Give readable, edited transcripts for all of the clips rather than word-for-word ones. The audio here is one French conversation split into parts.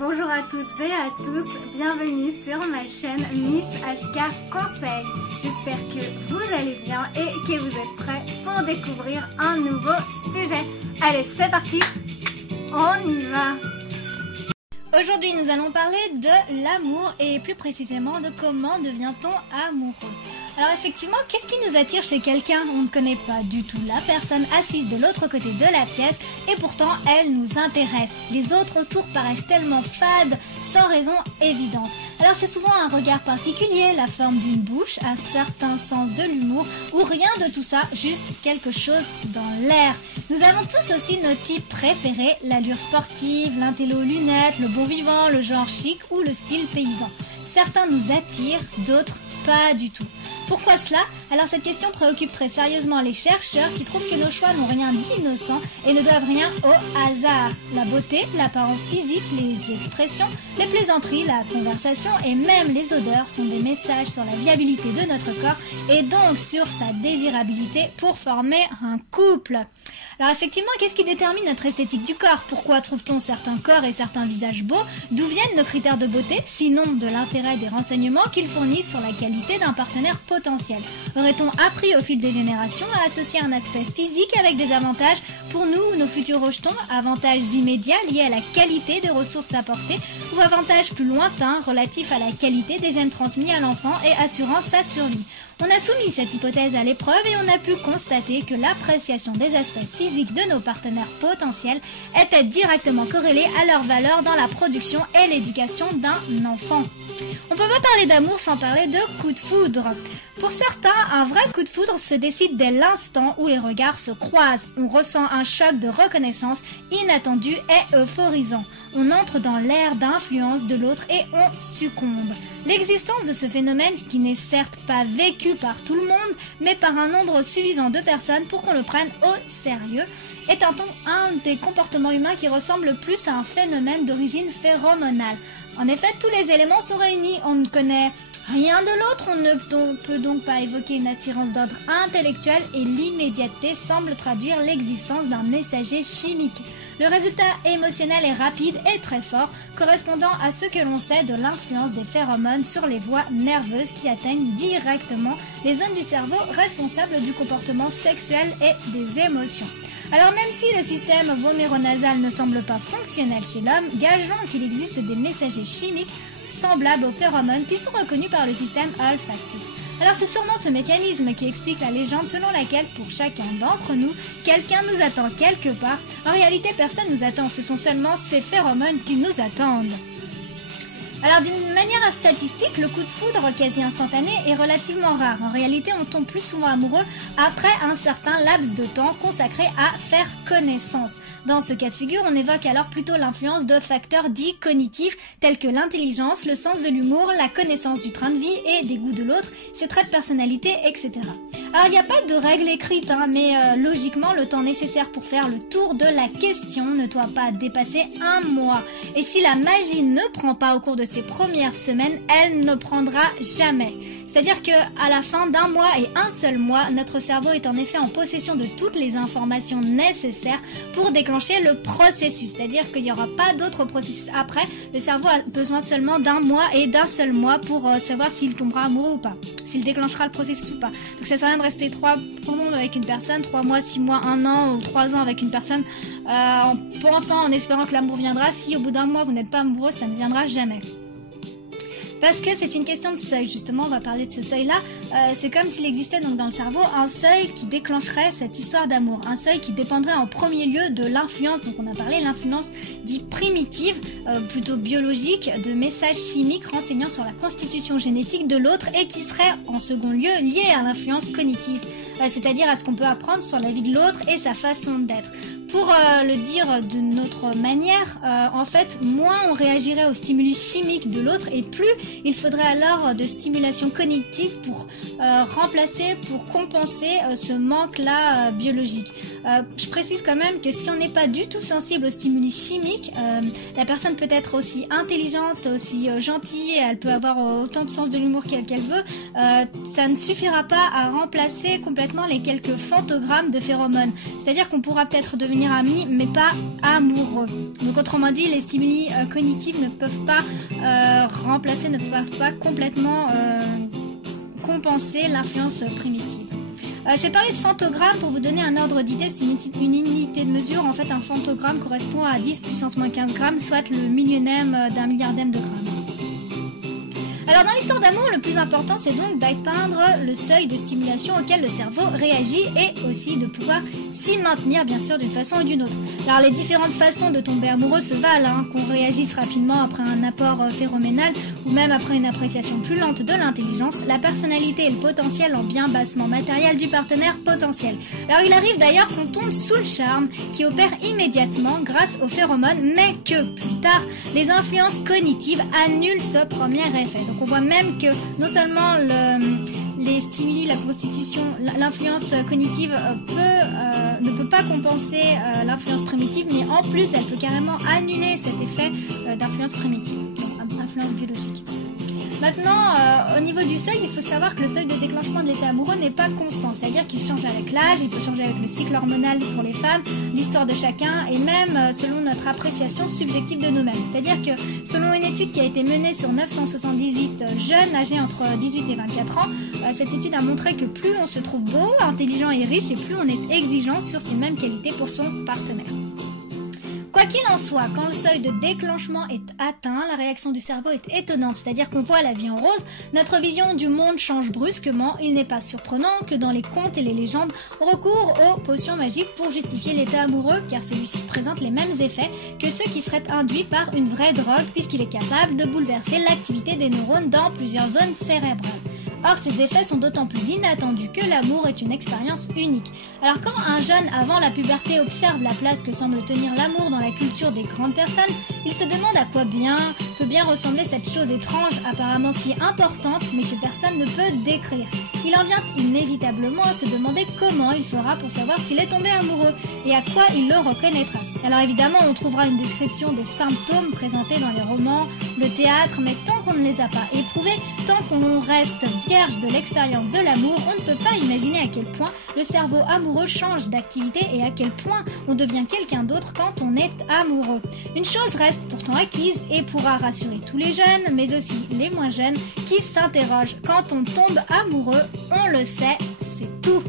Bonjour à toutes et à tous, bienvenue sur ma chaîne Miss HK Conseil. J'espère que vous allez bien et que vous êtes prêts pour découvrir un nouveau sujet. Allez, c'est parti, on y va. Aujourd'hui, nous allons parler de l'amour et plus précisément de comment devient-on amoureux. Alors effectivement, qu'est-ce qui nous attire chez quelqu'un? On ne connaît pas du tout la personne assise de l'autre côté de la pièce et pourtant elle nous intéresse. Les autres autour paraissent tellement fades, sans raison évidente. Alors c'est souvent un regard particulier, la forme d'une bouche, un certain sens de l'humour ou rien de tout ça, juste quelque chose dans l'air. Nous avons tous aussi nos types préférés, l'allure sportive, l'intello lunettes, le bon vivant, le genre chic ou le style paysan. Certains nous attirent, d'autres pas du tout. Pourquoi cela? Alors cette question préoccupe très sérieusement les chercheurs qui trouvent que nos choix n'ont rien d'innocent et ne doivent rien au hasard. La beauté, l'apparence physique, les expressions, les plaisanteries, la conversation et même les odeurs sont des messages sur la viabilité de notre corps et donc sur sa désirabilité pour former un couple. Alors effectivement, qu'est-ce qui détermine notre esthétique du corps? Pourquoi trouve-t-on certains corps et certains visages beaux? D'où viennent nos critères de beauté, sinon de l'intérêt des renseignements qu'ils fournissent sur la qualité d'un partenaire potentiel? Aurait-on appris au fil des générations à associer un aspect physique avec des avantages pour nous ou nos futurs rejetons? Avantages immédiats liés à la qualité des ressources apportées ou avantages plus lointains relatifs à la qualité des gènes transmis à l'enfant et assurant sa survie? On a soumis cette hypothèse à l'épreuve et on a pu constater que l'appréciation des aspects physiques de nos partenaires potentiels était directement corrélée à leur valeur dans la production et l'éducation d'un enfant. On ne peut pas parler d'amour sans parler de coup de foudre. Pour certains, un vrai coup de foudre se décide dès l'instant où les regards se croisent. On ressent un choc de reconnaissance inattendu et euphorisant. On entre dans l'ère d'influence de l'autre et on succombe. L'existence de ce phénomène, qui n'est certes pas vécu par tout le monde, mais par un nombre suffisant de personnes pour qu'on le prenne au sérieux, est un des comportements humains qui ressemble le plus à un phénomène d'origine phéromonale. En effet, tous les éléments sont réunis. On ne connaît rien de l'autre, on ne peut donc pas évoquer une attirance d'ordre intellectuel et l'immédiateté semble traduire l'existence d'un messager chimique. Le résultat émotionnel est rapide et très fort, correspondant à ce que l'on sait de l'influence des phéromones sur les voies nerveuses qui atteignent directement les zones du cerveau responsables du comportement sexuel et des émotions. Alors même si le système voméronasal ne semble pas fonctionnel chez l'homme, gageons qu'il existe des messagers chimiques semblables aux phéromones qui sont reconnus par le système olfactif. Alors c'est sûrement ce mécanisme qui explique la légende selon laquelle pour chacun d'entre nous, quelqu'un nous attend quelque part. En réalité, personne nous attend, ce sont seulement ces phéromones qui nous attendent. Alors d'une manière statistique, le coup de foudre quasi instantané est relativement rare. En réalité, on tombe plus souvent amoureux après un certain laps de temps consacré à faire connaissance. Dans ce cas de figure, on évoque alors plutôt l'influence de facteurs dits cognitifs tels que l'intelligence, le sens de l'humour, la connaissance du train de vie et des goûts de l'autre, ses traits de personnalité, etc. Alors il n'y a pas de règle écrite, mais logiquement, le temps nécessaire pour faire le tour de la question ne doit pas dépasser un mois. Et si la magie ne prend pas au cours de ces premières semaines, elle ne prendra jamais. C'est-à-dire qu'à la fin d'un mois et un seul mois, notre cerveau est en effet en possession de toutes les informations nécessaires pour déclencher le processus. C'est-à-dire qu'il n'y aura pas d'autre processus après. Le cerveau a besoin seulement d'un mois et d'un seul mois pour savoir s'il tombera amoureux ou pas, s'il déclenchera le processus ou pas. Donc ça sert à rien de rester trop longtemps avec une personne, 3 mois, 6 mois, 1 an ou 3 ans avec une personne en pensant, en espérant que l'amour viendra. Si au bout d'un mois vous n'êtes pas amoureux, ça ne viendra jamais. Parce que c'est une question de seuil, justement, on va parler de ce seuil-là. C'est comme s'il existait donc dans le cerveau un seuil qui déclencherait cette histoire d'amour. Un seuil qui dépendrait en premier lieu de l'influence, donc on a parlé l'influence dite primitive, plutôt biologique, de messages chimiques renseignant sur la constitution génétique de l'autre et qui serait en second lieu lié à l'influence cognitive, c'est-à-dire à ce qu'on peut apprendre sur la vie de l'autre et sa façon d'être. Pour le dire d'une autre manière, en fait, moins on réagirait aux stimuli chimiques de l'autre et plus il faudrait alors de stimulation cognitive pour remplacer, pour compenser ce manque-là biologique. Je précise quand même que si on n'est pas du tout sensible aux stimuli chimiques, la personne peut être aussi intelligente, aussi gentille, elle peut avoir autant de sens de l'humour qu'elle veut, ça ne suffira pas à remplacer complètement les quelques phantogrammes de phéromones. C'est-à-dire qu'on pourra peut-être devenir devenir amis, mais pas amoureux. Donc autrement dit, les stimuli cognitifs ne peuvent pas remplacer, ne peuvent pas complètement compenser l'influence primitive. J'ai parlé de fantogramme pour vous donner un ordre d'idée, c'est une unité de mesure. En fait, un fantogramme correspond à 10 puissance moins 15 grammes, soit le millionième d'un milliardième de gramme. Alors dans l'histoire d'amour, le plus important c'est donc d'atteindre le seuil de stimulation auquel le cerveau réagit et aussi de pouvoir s'y maintenir bien sûr d'une façon ou d'une autre. Alors les différentes façons de tomber amoureux se valent, qu'on réagisse rapidement après un apport phéroménal ou même après une appréciation plus lente de l'intelligence, la personnalité et le potentiel en bien bassement matériel du partenaire potentiel. Alors il arrive d'ailleurs qu'on tombe sous le charme qui opère immédiatement grâce aux phéromones, mais que plus tard, les influences cognitives annulent ce premier effet. Donc on voit même que non seulement les stimuli, la constitution, l'influence cognitive ne peut pas compenser l'influence primitive, mais en plus elle peut carrément annuler cet effet d'influence primitive, donc influence biologique. Maintenant, au niveau du seuil, il faut savoir que le seuil de déclenchement de l'état amoureux n'est pas constant, c'est-à-dire qu'il change avec l'âge, il peut changer avec le cycle hormonal pour les femmes, l'histoire de chacun et même selon notre appréciation subjective de nous-mêmes. C'est-à-dire que selon une étude qui a été menée sur 978 jeunes âgés entre 18 et 24 ans, cette étude a montré que plus on se trouve beau, intelligent et riche, et plus on est exigeant sur ces mêmes qualités pour son partenaire. Quoi qu'il en soit, quand le seuil de déclenchement est atteint, la réaction du cerveau est étonnante, c'est-à-dire qu'on voit la vie en rose, notre vision du monde change brusquement, il n'est pas surprenant que dans les contes et les légendes, on recourt aux potions magiques pour justifier l'état amoureux, car celui-ci présente les mêmes effets que ceux qui seraient induits par une vraie drogue, puisqu'il est capable de bouleverser l'activité des neurones dans plusieurs zones cérébrales. Or, ces effets sont d'autant plus inattendus que l'amour est une expérience unique. Alors quand un jeune avant la puberté observe la place que semble tenir l'amour dans la culture des grandes personnes, il se demande à quoi peut bien ressembler cette chose étrange, apparemment si importante, mais que personne ne peut décrire. Il en vient inévitablement à se demander comment il fera pour savoir s'il est tombé amoureux et à quoi il le reconnaîtra. Alors évidemment, on trouvera une description des symptômes présentés dans les romans, le théâtre, mais tant qu'on ne les a pas éprouvés, tant qu'on reste vierge de l'expérience de l'amour, on ne peut pas imaginer à quel point le cerveau amoureux change d'activité et à quel point on devient quelqu'un d'autre quand on est amoureux. Une chose reste pourtant acquise et pourra rassurer tous les jeunes, mais aussi les moins jeunes, qui s'interrogent. Quand on tombe amoureux, on le sait, c'est tout.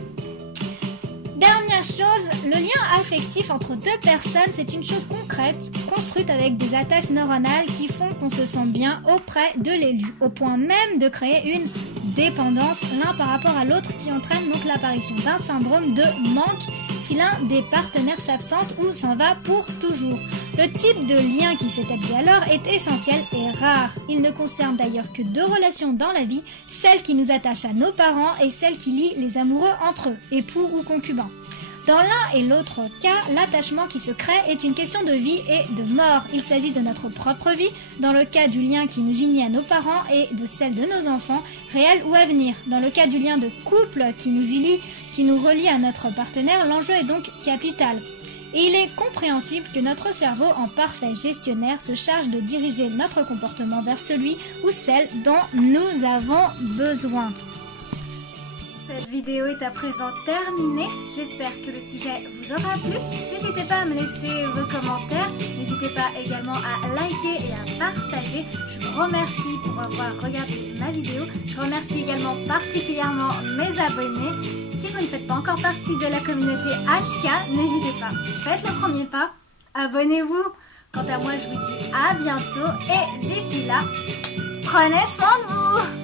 Dernière chose, le lien affectif entre deux personnes, c'est une chose concrète, construite avec des attaches neuronales qui font qu'on se sent bien auprès de l'élu, au point même de créer une dépendance l'un par rapport à l'autre qui entraîne donc l'apparition d'un syndrome de manque si l'un des partenaires s'absente ou s'en va pour toujours. Le type de lien qui s'établit alors est essentiel et rare. Il ne concerne d'ailleurs que deux relations dans la vie, celle qui nous attache à nos parents et celle qui lie les amoureux entre eux, époux ou concubins. Dans l'un et l'autre cas, l'attachement qui se crée est une question de vie et de mort. Il s'agit de notre propre vie, dans le cas du lien qui nous unit à nos parents et de celle de nos enfants, réel ou à venir. Dans le cas du lien de couple qui nous relie à notre partenaire, l'enjeu est donc capital. Et il est compréhensible que notre cerveau, en parfait gestionnaire, se charge de diriger notre comportement vers celui ou celle dont nous avons besoin. Cette vidéo est à présent terminée. J'espère que le sujet vous aura plu. N'hésitez pas à me laisser vos commentaires. N'hésitez pas également à liker et à partager. Je vous remercie pour avoir regardé ma vidéo. Je remercie également particulièrement mes abonnés. Si vous ne faites pas encore partie de la communauté HK, n'hésitez pas. Faites le premier pas. Abonnez-vous. Quant à moi, je vous dis à bientôt. Et d'ici là, prenez soin de vous.